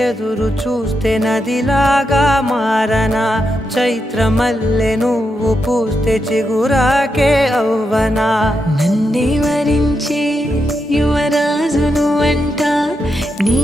ఎదురు చూస్తే నదిలాగా మారనా చైత్రమల్లె నువ్వు పూస్తే చిగురాకే అవ్వనా నన్నే వరించే యువరాజును అంట నీ